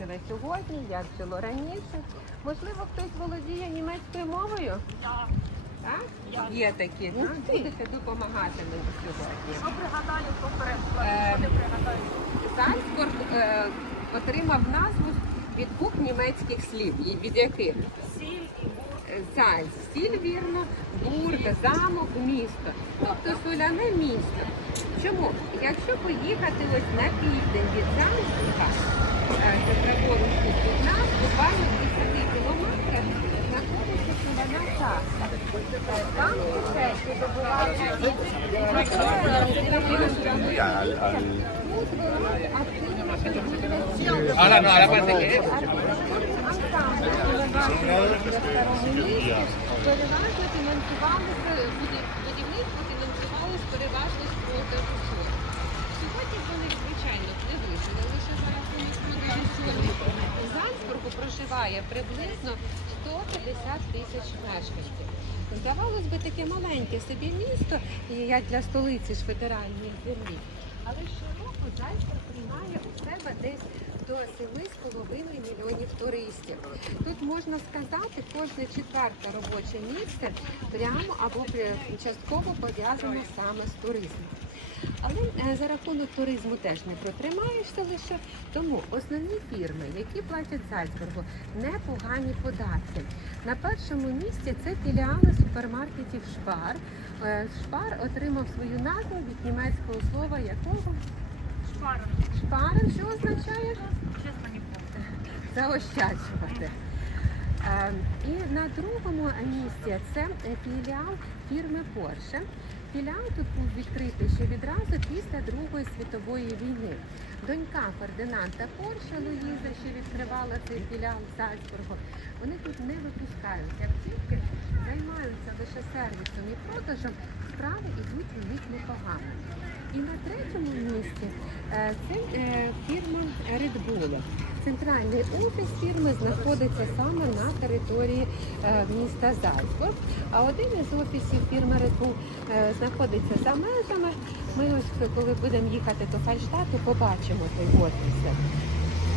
вирішили сьогодні, як жило раніше. Можливо, хтось володіє німецькою мовою? Я. Так? Я. Є такі. Ну, будете допомагати мені сьогодні. Що пригадаю, то вперед. Е, Що не пригадаю. Зальцбург е, отримав назву від двох німецьких слів. І Від яких? Сіль і бур. Е, Зальц, стіль вірно, бург, замок, місто. Тобто соляне місто. Чому? Якщо поїхати ось на південь від Зальцбурга, е, це праворуч від нас, буквально в 10 кілометрах знаходиться шахта. Е, Там al, al, Ahora no, ahora parece que es. Переважно фінансувалися будівництво фінансувалось переважно з солі. Сьогодні вони, звичайно, не вижили, лише за рахунок продажу солі. У Зальцбургу проживає приблизно 150 тисяч мешканців. Здавалось би, таке маленьке собі місто, як для столиці ж федеральної землі. Але щороку Зальцбург приймає у себе десь до 7,5 мільйонів туристів. Тут можна сказати, кожне четверте робоче місце прямо або частково пов'язано саме з туризмом. Але е, за рахунок туризму теж не протримаєшся лише. Тому основні фірми, які платять Зальцбургу, непогані податки. На першому місці це філіали супермаркетів Шпар. Е, Шпар отримав свою назву від німецького слова якого? Шпаром. Шпарен, що означає? Заощаджувати. Е, І на другому місці це філіал фірми Porsche. Філіал тут був відкритий ще відразу після Другої світової війни. Донька Фердинанда Порше Луїза ще відкривала цей філіал Зальцбургу. Вони тут не випускають автівки, займаються лише сервісом і продажем. Справи йдуть у них непогано. І на третьому місці е, це е, фірма Bull. Центральний офіс фірми знаходиться саме на території е, міста Зальцбург. А один із офісів фірми е, знаходиться за межами. Ми ось коли будемо їхати до Фальштату, побачимо той офіс.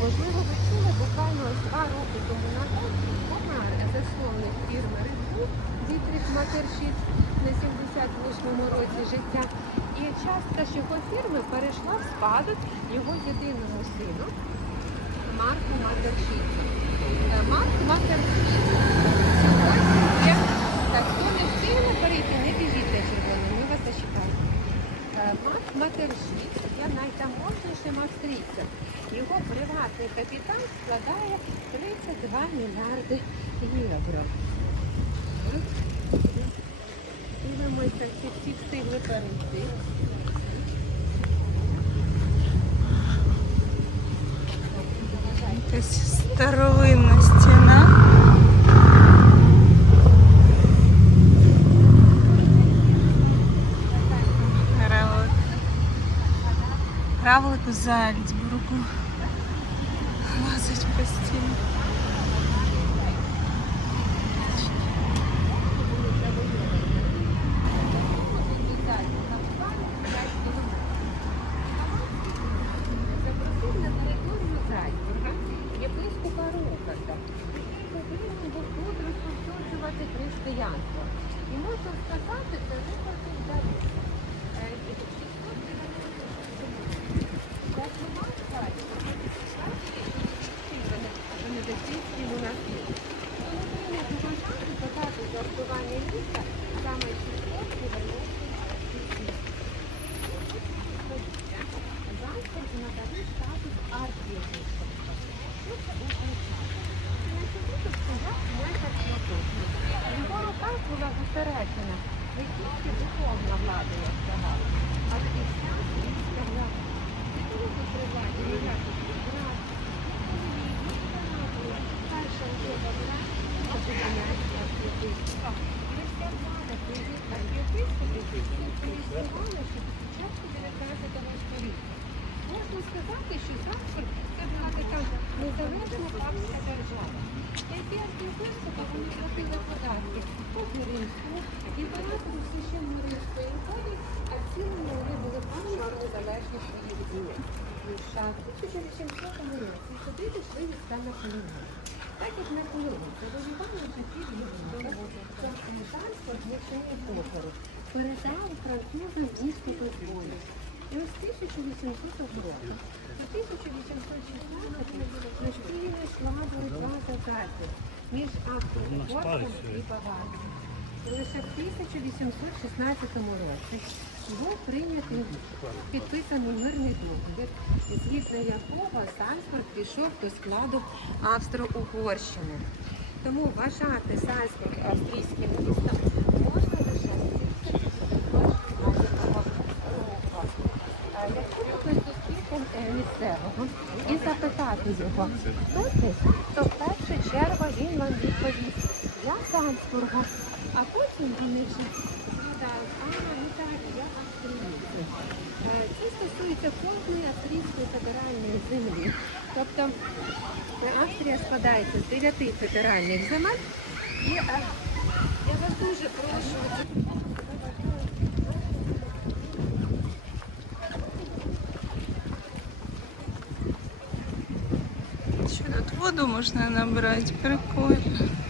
Можливо, ви чули буквально ось два роки тому назад помер засновник фірми Bull Дітрих Матершіт на 78-му році життя. І частка його фірми перейшла в спадок його єдиному сину Марку Матершіту. Е, Марк Матершіт сьогодні так, хто не перейти, не біжіть на червону, ми вас зачекаємо. Е, Марк Матершіт є найтаможнішим австрійцем. Його приватний капітал складає 32 мільярди євро. Дивимося, чи всі встигли перейти. Старовинна стіна. Равлик. Равлик у Зальцбургу. Лазить по стіні. Запросив на територію Зальцбурга єпископа Рухарда. Повинен був тут розповсюджувати християнство. І можна сказати, це виплатив дару. Е, і 690 Як ви бачите, Венедиктівський монастир. Тому прийнято вважати подати за вбивання міста саме 690 Зальцбург надали статус архієпископа. Що це означає? Інститут стояв в межах Святошних. В його руках була не тільки духовна влада, як сказала, а й вся світська влада. Не тут при владі ніяких брат, перша особа влади об'єднання архієпископа. І вся влада цих архієпископів існувала ще до початку 19 століття. Сказати, що Зальцбург – це була така незалежна папська держава. Які архієпископи вони платили податки Папі Римському, імператору священно Римської імперії, а в цілому вони були певні незалежні свої від німців. В 1800 році сюди пішли війська Наполеона. Так як Наполеон завоював вже пів Європи, то транспорт Нічині Токару передав французам місто Дозволу. Ось 1800 року, у 1816 між Києвом йшла боротьба за між Австро-Угорськом і Баварією. Лише в 1816 році був прийнятий підписаний мирний договір, згідно якого Сальцбург пішов до складу Австро-Угорщини. Тому вважати Сальцбург австрійським містом можна лише з цих Якщо можна зустріти е, місцевого і запитати його, хто ти, то в першу чергу він вам відповість я Сальцбурга, а потім вони вже згадають, а я австрійці. Е, Це стосується кожної австрійської федеральної землі. Тобто е, Австрія складається з дев'яти федеральних земель. І е, я вас дуже прошу. Що тут воду можна набрати? Прикольно.